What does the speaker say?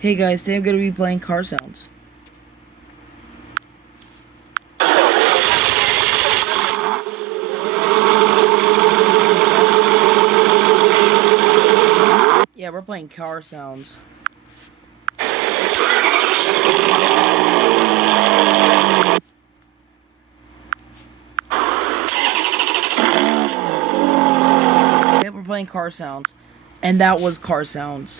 Hey guys, today I'm going to be playing car sounds. Yeah, we're playing car sounds. Okay, we're playing car sounds. And that was car sounds.